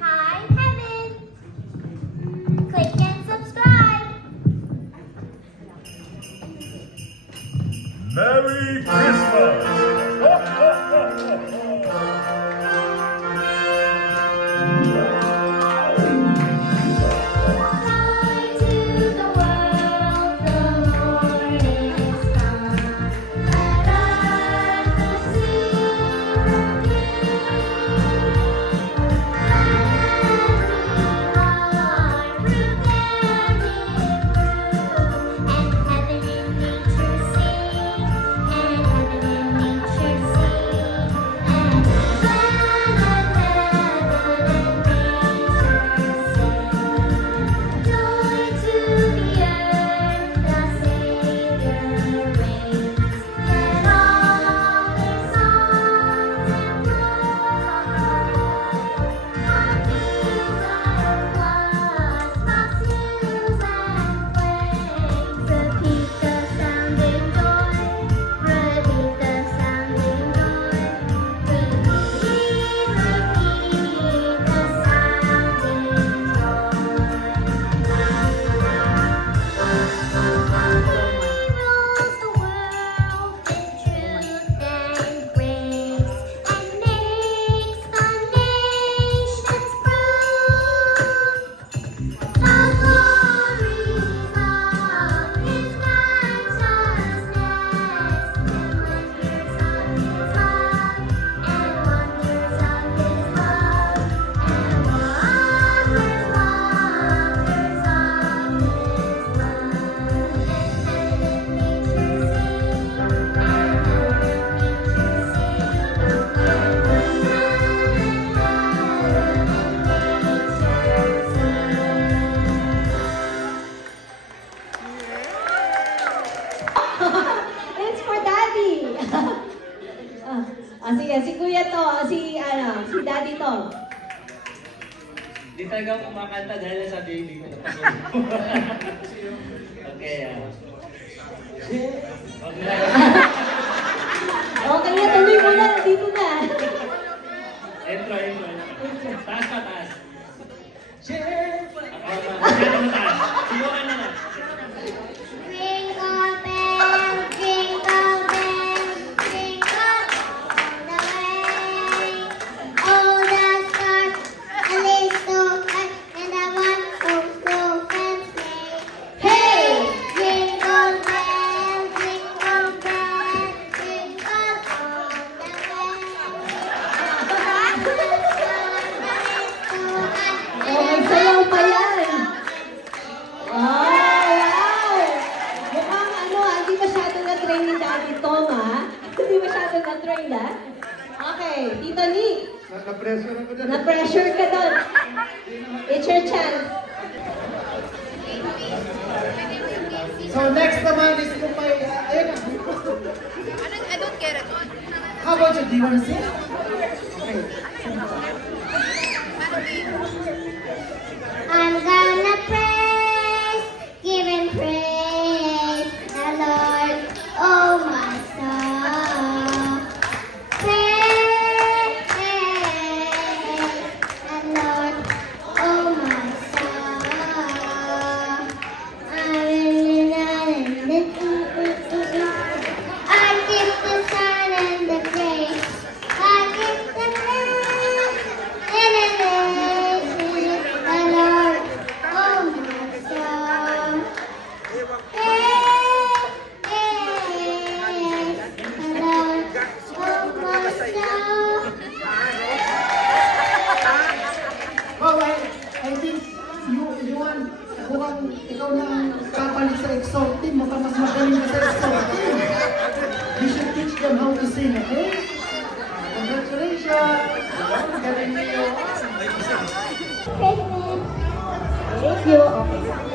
Hi, Heaven. Click and subscribe. Merry Christmas! It's for Daddy. Sige, si Kuya to, si Daddy to. Di talaga kumakanta dahil sa baby ko. Okay, Okay na, tuloy mo na, dito na. Intro. Taas pa, taas. Jingle bells, jingle bells, jingle all the way. Oh, the stars, a little hut, and a one-horse open sleigh. Hey! Jingle bells, jingle bells, jingle all the way. Oh, magsayaw pa yan. Hindi masyado na-train ni Daddy Tom, ha? Hindi masyado na-train, ha? Okay, Tito Nick. Na-pressure ako dyan. Na-pressure ka doon. It's your chance. So next naman is kung may, ayun na. I don't get it. How about you? Do you want to sing? Okay. I'm gonna praise, give Him praise, the Lord, oh my soul. Praise the Lord, oh my soul. I give the sun and the praise. I give the praise and the praise, the Lord, oh my soul. The Lord, oh my soul. Oh, I think you want, mukhang ikaw na kapalit sa EXO team, mukhang mas magaling ka sa EXO team. You should teach them how to sing, okay? Congratulations! Galing niyo. Christmas. Thank you. Okay.